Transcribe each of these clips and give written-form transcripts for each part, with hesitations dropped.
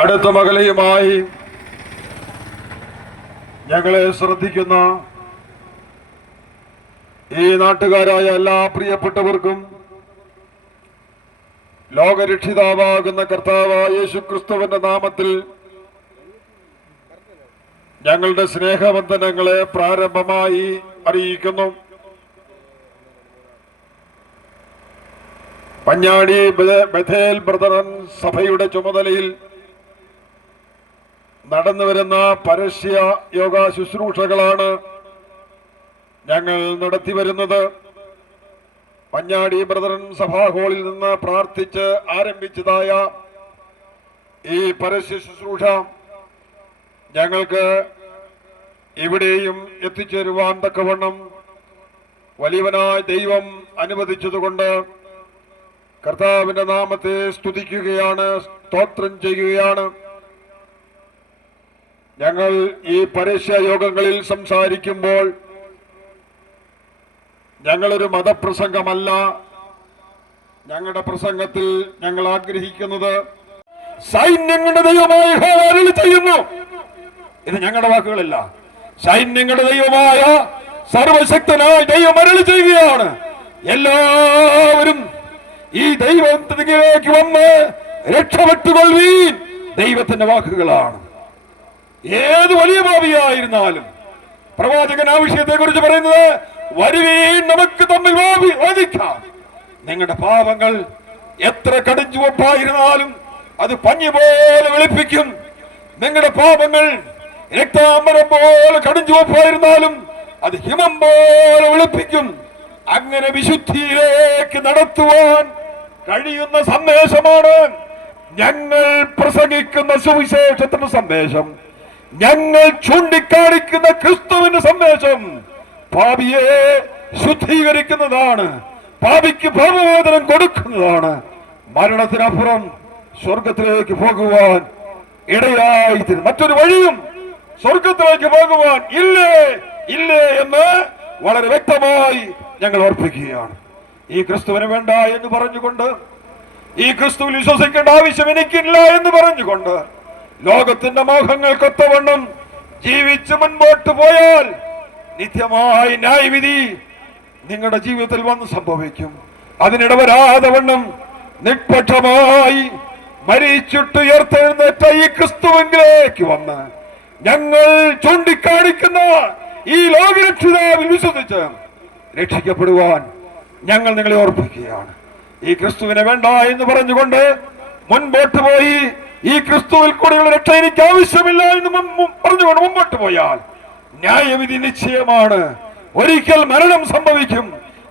അടുത്ത മകളെയുമായി ഞങ്ങളെ ശ്രദ്ധിക്കുന്ന ഈ നാട്ടുകാരായ എല്ലാ പ്രിയപ്പെട്ടവർക്കും ലോകരക്ഷിതാവാകുന്ന കർത്താവായ യേശുക്രിസ്തുവിന്റെ നാമത്തിൽ ഞങ്ങളുടെ സ്നേഹവന്ദനങ്ങളെ പ്രാരംഭമായി അറിയിക്കുന്നു. പഞ്ഞാടി ബഥേൽ ബ്രദറൻ സഭയുടെ ചുമതലയിൽ നടന്നുവരുന്ന പരസ്യ യോഗ ശുശ്രൂഷകളാണ് ഞങ്ങൾ നടത്തിവരുന്നത്. പഞ്ഞാടി ബ്രദറൻ സഭാ ഹാളിൽ നിന്ന് പ്രാർത്ഥിച്ച് ആരംഭിച്ചതായ ഈ പരസ്യ ശുശ്രൂഷ ഞങ്ങൾക്ക് ഇവിടെയും എത്തിച്ചേരുവാൻ തക്കവണ്ണം വലിയവനായ ദൈവം അനുവദിച്ചതുകൊണ്ട് കർത്താവിന്റെ നാമത്തെ സ്തുതിക്കുകയാണ്, സ്തോത്രം ചെയ്യുകയാണ്. ഞങ്ങൾ ഈ പരസ്യ യോഗങ്ങളിൽ സംസാരിക്കുമ്പോൾ ഞങ്ങളൊരു മതപ്രസംഗമല്ല. ഞങ്ങളുടെ പ്രസംഗത്തിൽ ഞങ്ങൾ ആഗ്രഹിക്കുന്നത് സൈന്യങ്ങളുടെ ദൈവമായ യഹോവ അരുളി ചെയ്യുന്നു. ഇത് ഞങ്ങളുടെ വാക്കുകളല്ല, സൈന്യങ്ങളുടെ ദൈവമായ സർവശക്തനായ ദൈവം അരുളി ചെയ്യുകയാണ്. എല്ലാവരും ഈ ദൈവത്തിലേക്ക് വന്ന് രക്ഷപ്പെട്ടുകൊള്ളുവീൻ. ദൈവത്തിന്റെ വാക്കുകളാണ്. ഏത് വലിയ പാപിയായിരുന്നാലും പ്രവാചകൻ ആ വിഷയത്തെ കുറിച്ച് പറയുന്നത്, വരുവീൻ നമുക്ക് തമ്മിൽ വാദിക്കാം. നിങ്ങളുടെ പാപങ്ങൾ എത്ര കടുംചുവപ്പായിരുന്നാലും അത് പഞ്ഞി പോലെ വെളുപ്പിക്കും. നിങ്ങളുടെ പാപങ്ങൾ രക്താംബരം പോലെ കടുംചുവപ്പായിരുന്നാലും അത് ഹിമം പോലെ വെളുപ്പിക്കും. അങ്ങനെ വിശുദ്ധിയിലേക്ക് നടത്തുവാൻ കഴിയുന്ന സന്ദേശമാണ് ഞങ്ങൾ പ്രസംഗിക്കുന്ന സുവിശേഷത്തിന്റെ സന്ദേശം. ഞങ്ങൾ ചൂണ്ടിക്കാണിക്കുന്ന ക്രിസ്തുവിന്റെ സന്ദേശം പാപിയെ ശുദ്ധീകരിക്കുന്നതാണ്, പാപിക്ക് പാപമോചനം കൊടുക്കുന്നതാണ്. മരണത്തിനപ്പുറം സ്വർഗത്തിലേക്ക് പോകുവാൻ ഇടയായിത്തീരും. മറ്റൊരു വഴിയും സ്വർഗത്തിലേക്ക് പോകുവാൻ ഇല്ലേ എന്ന് വളരെ വ്യക്തമായി ഞങ്ങൾ ഓർപ്പിക്കുകയാണ്. ഈ ക്രിസ്തുവിന് വേണ്ട എന്ന് പറഞ്ഞുകൊണ്ട്, ഈ ക്രിസ്തുവിൽ വിശ്വസിക്കേണ്ട ആവശ്യം എനിക്കില്ല എന്ന് പറഞ്ഞുകൊണ്ട് ലോകത്തിന്റെ മോഹങ്ങൾക്കൊത്തവണ്ണം ജീവിച്ച് മുൻപോട്ട് പോയാൽ നിത്യമായ ന്യായവിധി നിങ്ങളുടെ ജീവിതത്തിൽ വന്ന് സംഭവിക്കും. അതിനിടവരാതെ വണ്ണം നിഷ്പക്ഷമായി മരിച്ചിട്ടുയർത്തെഴുന്നേറ്റ ഈ ക്രിസ്തുവിലേക്ക് വന്ന് ഞങ്ങൾ ചൂണ്ടിക്കാണിക്കുന്ന ഈ ലോകരക്ഷിതാവിൽ വിശ്വസിച്ച് രക്ഷിക്കപ്പെടുവാൻ ഞങ്ങൾ നിങ്ങളെ ഓർപ്പിക്കുകയാണ്. ഈ ക്രിസ്തുവിനെ വേണ്ട എന്ന് പറഞ്ഞുകൊണ്ട് മുൻപോട്ട് പോയി ഈ ക്രിസ്തുവിൽ കൂടെയുള്ള രക്ഷ എനിക്ക് ആവശ്യമില്ല എന്ന് പറഞ്ഞുകൊണ്ട് മുമ്പോട്ട് പോയാൽ ന്യായവിധി നിശ്ചയമാണ്. ഒരിക്കൽ മരണം സംഭവിക്കും.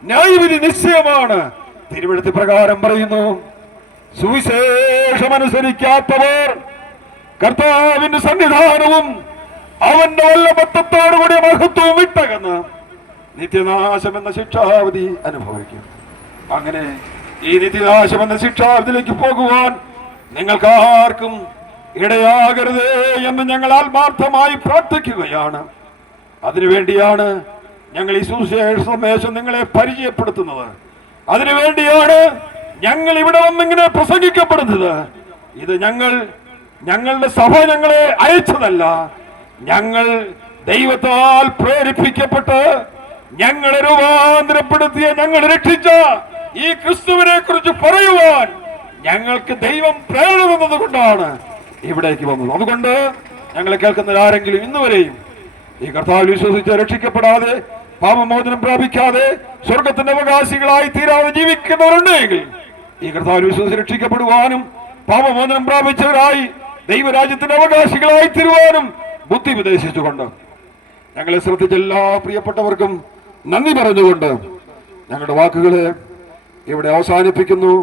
ന്യായവിധി നിശ്ചയമാണ്. തിരുവെഴുത്ത് പ്രകാരം പറയുന്നു, സുവിശേഷമനുസരിക്കാത്തവർ കർത്താവിന്റെ സന്നിധാനവും അവന്റെ വല്ലഭത്വത്തോടുകൂടിയ മഹത്വവും വിട്ടകന്ന് നിത്യനാശം എന്ന ശിക്ഷാവിധി അനുഭവിക്കും. അങ്ങനെ ഈ നിത്യനാശം എന്ന ശിക്ഷാവിധിയിലേക്ക് പോകുവാൻ നിങ്ങൾക്ക് ആർക്കും ഇടയാകരുത് എന്ന് ഞങ്ങൾ ആത്മാർത്ഥമായി പ്രാർത്ഥിക്കുകയാണ്. അതിനുവേണ്ടിയാണ് ഞങ്ങൾ ഈ സുവിശേഷ സന്ദേശം നിങ്ങളെ പരിചയപ്പെടുത്തുന്നത്. അതിനുവേണ്ടിയാണ് ഞങ്ങൾ ഇവിടെ വന്നിങ്ങനെ പ്രസംഗിക്കപ്പെടുന്നത്. ഇത് ഞങ്ങളുടെ സഭ ഞങ്ങളെ അയച്ചതല്ല. ഞങ്ങൾ ദൈവത്താൽ പ്രേരിപ്പിക്കപ്പെട്ട് ഞങ്ങളെ രൂപാന്തരപ്പെടുത്തിയ, ഞങ്ങളെ രക്ഷിച്ച ഈ ക്രിസ്തുവിനെ കുറിച്ച് പറയുവാൻ ഞങ്ങൾക്ക് ദൈവം പ്രേരണ തന്നത് കൊണ്ടാണ് ഇവിടേക്ക് വന്നത്. അതുകൊണ്ട് ഞങ്ങളെ കേൾക്കുന്ന ആരെങ്കിലും ഇന്നുവരെയും ഈ കർത്താവിൽ വിശ്വസിച്ച് രക്ഷിക്കപ്പെടാതെ പാപമോചനം പ്രാപിക്കാതെ സ്വർഗത്തിന്റെ അവകാശികളായി തീരാതെ ജീവിക്കുന്നവരുണ്ടെങ്കിൽ ഈ കർത്താവിൽ വിശ്വസിച്ച് രക്ഷിക്കപ്പെടുവാനും പാപമോചനം പ്രാപിച്ചവരായി ദൈവരാജ്യത്തിന്റെ അവകാശികളായി തീരുവാനും ബുദ്ധി ഉപദേശിച്ചുകൊണ്ട് ഞങ്ങളെ ശ്രദ്ധിച്ച എല്ലാ പ്രിയപ്പെട്ടവർക്കും നന്ദി പറഞ്ഞുകൊണ്ട് ഞങ്ങളുടെ വാക്കുകളെ ഇവിടെ അവസാനിപ്പിക്കുന്നു.